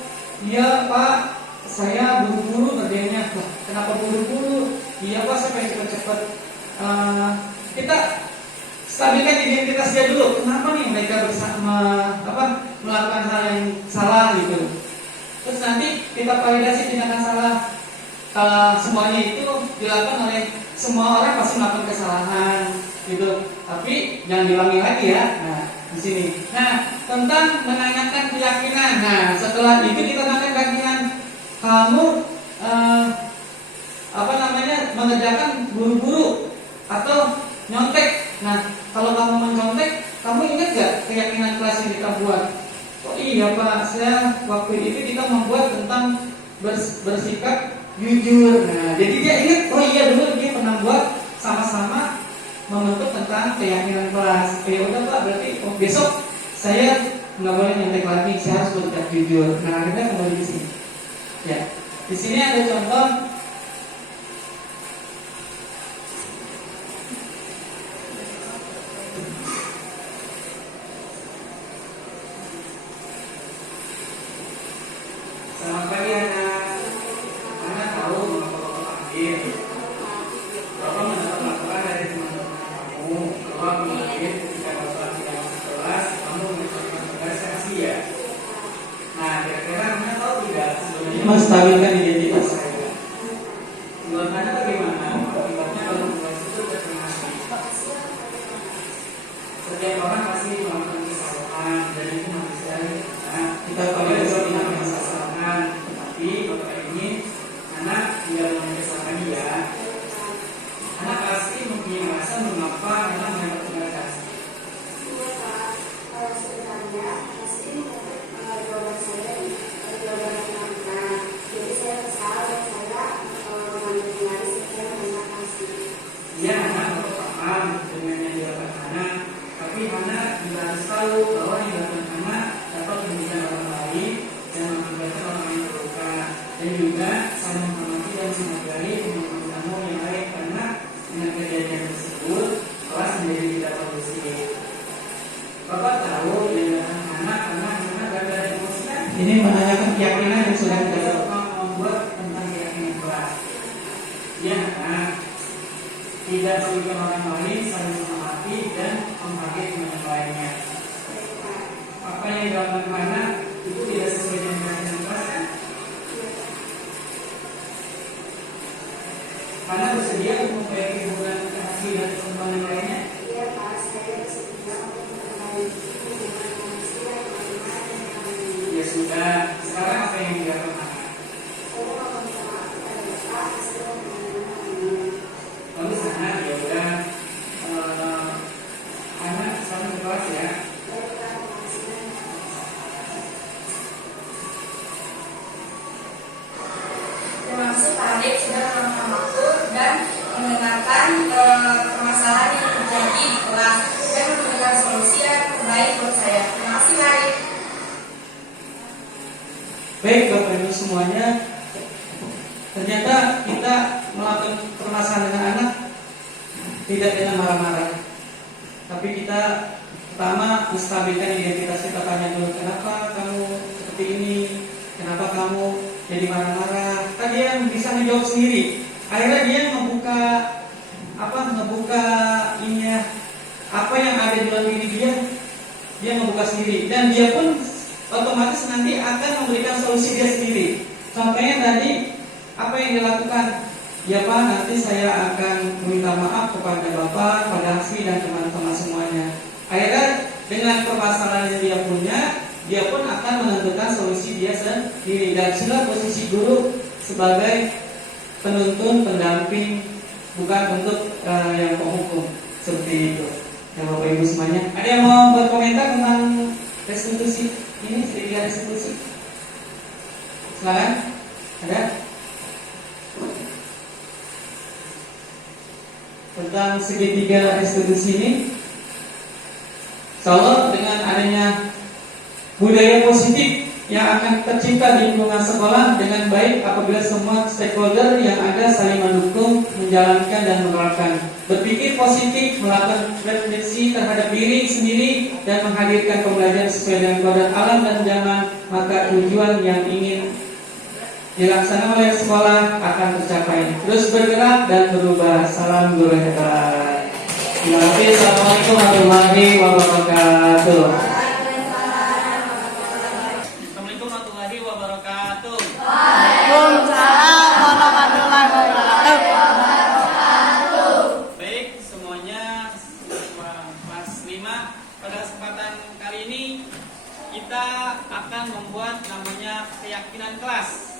Ya Pak, saya buru-buru kerjanya. Kenapa buru-buru? Iya Pak, saya pengen cepat-cepat. Kita stabilkan identitas dia dulu. Kenapa nih mereka melakukan hal yang salah gitu? Terus nanti kita validasi tindakan salah. Semuanya itu dilakukan oleh semua orang, pasti melakukan kesalahan gitu. Tapi jangan diulangi lagi ya. Nah, di sini. Nah, tentang menanyakan keyakinan. Nah, setelah itu kita tanyakan keyakinan. Kamu mengerjakan buru-buru atau nyontek. Nah, kalau kamu mencontek, kamu ingat gak keyakinan kelas yang kita buat? Oh iya Pak, saya waktu itu kita membuat tentang bersikap jujur. Nah, jadi dia ingat, oh iya dulu dia pernah buat sama-sama membentuk tentang keyakinan kelas. Ya udah Pak, berarti besok saya nggak boleh nyontek lagi, saya harus bersikap jujur. Nah, akhirnya kembali di sini. Ya, di sini ada contoh. Selamat pagi anak. Anak tahu mengapa Bapak panggil. Bapak mendapat laporan dari teman-teman kamu. Bapak mengambil ketika Bapak tidak masuk kelas, kamu mengucapkan tugas rahasia. Nah, kira-kira Anda tahu tidak sebelumnya menstabilkan identitas saya? Menurut Anda bagaimana? Akibatnya kalau kelas itu terkemasi. Setiap orang pasti melakukan kesalahan dan itu manusia. Nah, kita validasi dengan kesalahan, tetapi Bapak ini anak tidak melakukan kesalahan dia. Anak pasti mempunyai alasan mengapa anak mendapat tugas kasih. Kalau sebenarnya pasti jawaban saya jawaban yang Ya, tidak merugikan orang lain, saling menghormati dan menghargai teman lainnya. Apa yang dilakukan anak itu tidak sesuai dengan keyakinan kelas kan? Mana bersedia untuk memperbaiki hubungan kasih dan teman yang lainnya? Iya Pak, saya bersedia untuk memperbaiki hubungan manusia yang bagaimana dengan kami. Ya sudah, sekarang apa yang dilakukan anak? Saya akan minta maaf kepada Bapak hasil hubungan kami. Lalu sana ya udah anak sama ke kelas ya. Baik Pak, makasih. Terima kasih Pak Adip sudah meluangkan waktu dan mendengarkan permasalahan yang terjadi di kelas dan memberikan solusi yang terbaik buat saya. Terima kasih Pak Adip. Baik Bapak Ibu semuanya, ternyata kita melakukan permasalahan dengan anak tidak dengan marah-marah, tapi kita pertama menstabilkan identitas kita, tanya dulu kenapa kamu seperti ini, kenapa kamu jadi marah-marah. Kan dia bisa menjawab sendiri. Akhirnya dia membuka ini ya, apa yang ada di dalam diri dia membuka sendiri dan dia pun otomatis nanti akan memberikan solusi dia sendiri. Contohnya tadi apa yang dilakukan? Ya Pak, nanti saya akan meminta maaf kepada Bapak, pada Aksi dan teman-teman semuanya. Akhirnya dengan permasalahan yang dia punya, dia pun akan menentukan solusi dia sendiri. Dan sudah posisi guru sebagai penuntun, pendamping, bukan untuk yang penghukum seperti itu. Ya Bapak Ibu semuanya, ada yang mau berkomentar tentang restitusi ini, segitiga restitusi? Silakan, ada? Tentang segitiga restitusi ini, insyaallah dengan adanya budaya positif yang akan tercipta di lingkungan sekolah dengan baik apabila semua stakeholder yang ada saling mendukung, menjalankan dan menerapkan. Berpikir positif, melakukan refleksi terhadap diri sendiri dan menghadirkan pembelajaran sesuai dengan kodrat alam dan zaman, maka tujuan yang ingin dilaksanakan oleh sekolah akan tercapai. Terus bergerak dan berubah. Salam guru hebat. Terima kasih. Assalamualaikum warahmatullahi wabarakatuh. Assalamualaikum warahmatullahi wabarakatuh. Waalaikumsalam warahmatullahi wabarakatuh. Baik semuanya, siswa kelas 5. Pada kesempatan kali ini kita akan membuat namanya keyakinan kelas.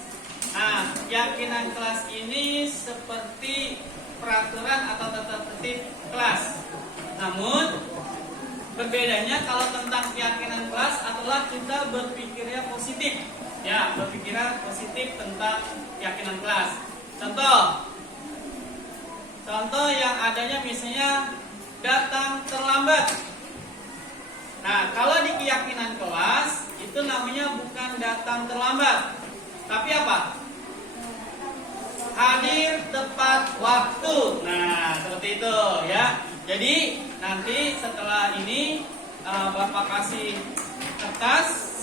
Nah, keyakinan kelas ini seperti peraturan atau tata tertib kelas. Namun, berbedanya kalau tentang keyakinan kelas adalah kita berpikirnya positif. Ya, berpikirnya positif tentang keyakinan kelas. Contoh yang adanya misalnya datang terlambat. Nah, kalau di keyakinan kelas itu namanya bukan datang terlambat, tapi apa? Hadir tepat waktu. Nah, seperti itu ya. Jadi nanti setelah ini Bapak kasih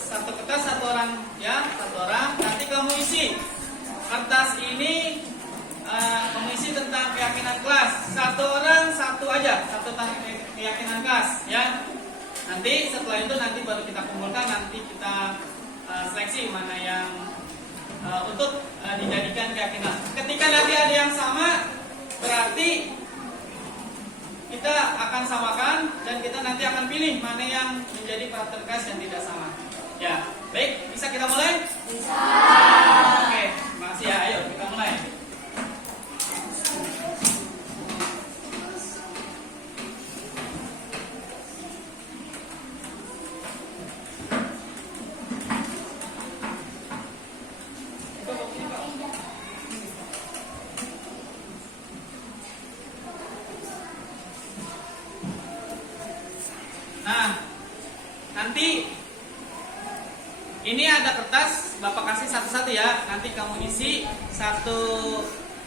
satu kertas satu orang ya, satu orang. Nanti kamu isi kertas ini, kamu isi tentang keyakinan kelas. Satu orang satu aja, satu tentang keyakinan kelas ya. Nanti setelah itu nanti baru kita kumpulkan, nanti kita seleksi mana yang untuk dijadikan keyakinan. Ketika nanti ada yang sama, berarti kita akan samakan dan kita nanti akan pilih mana yang menjadi peraturan kelas yang tidak sama. Ya, baik, bisa kita mulai? Bisa. Oke, makasih ya. Ayo kita mulai. Nah, nanti ini ada kertas, Bapak kasih satu-satu ya. Nanti kamu isi satu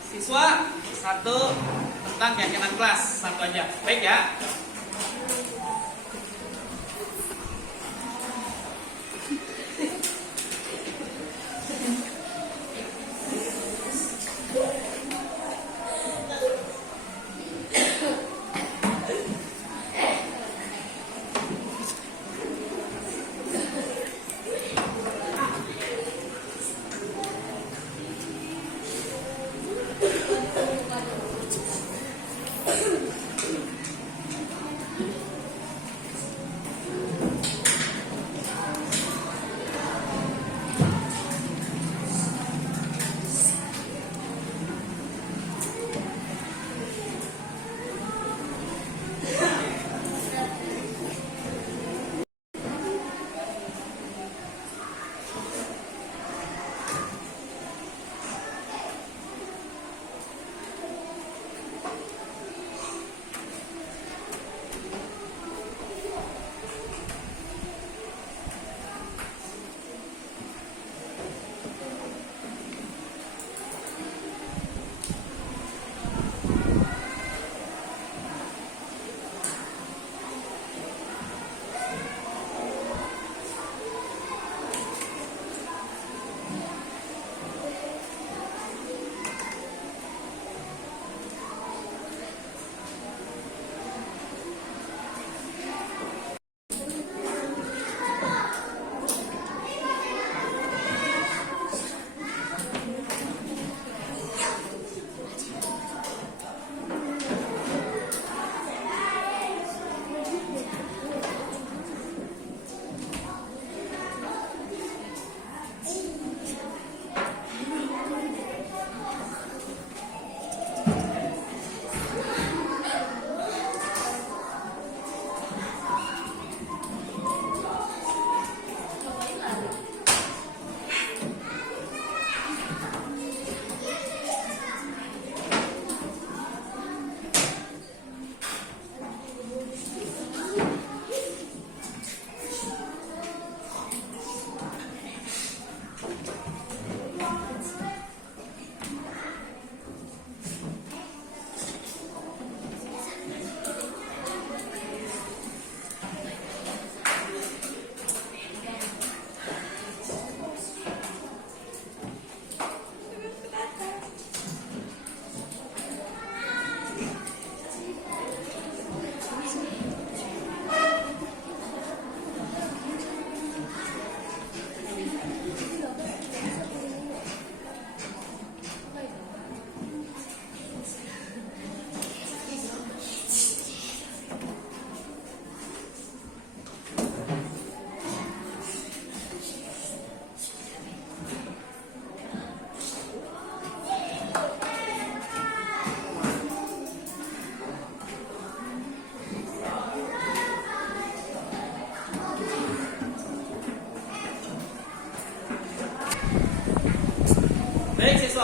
siswa, satu tentang keyakinan kelas, satu aja. Baik ya.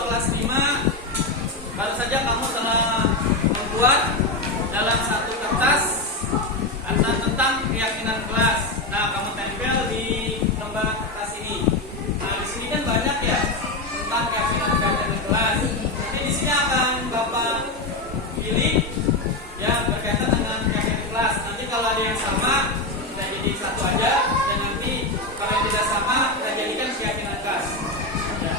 siswa kelas 5, baru saja kamu telah membuat dalam satu kertas tentang keyakinan kelas. Nah, kamu tempel di lembar kertas ini. Nah, di sini kan banyak ya tentang keyakinan kelas. Tapi di sini akan Bapak pilih yang berkaitan dengan keyakinan kelas. Nanti kalau ada yang sama, kita jadi satu aja, dan nanti kalau yang tidak sama, kita jadikan keyakinan kelas. Ya.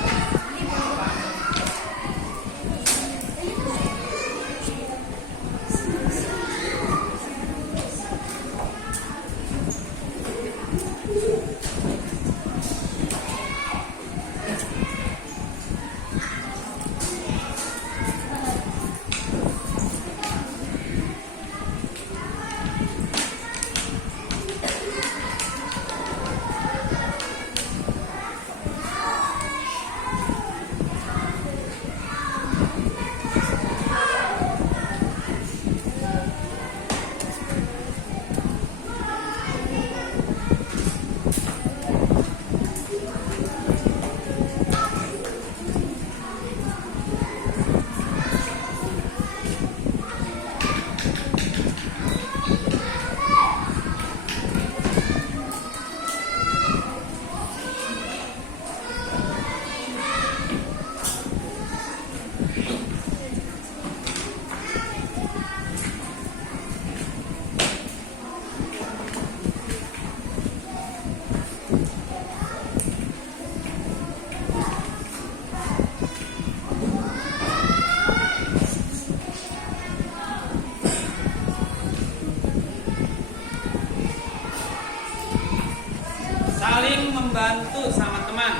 Saling membantu sama teman.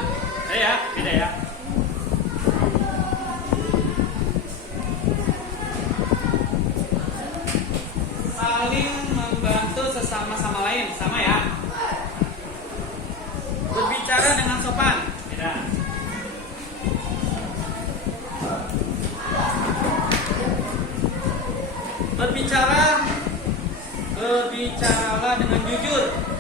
Ya, beda ya. Saling membantu sesama sama lain, sama ya. Berbicara dengan sopan, beda. Berbicaralah dengan jujur.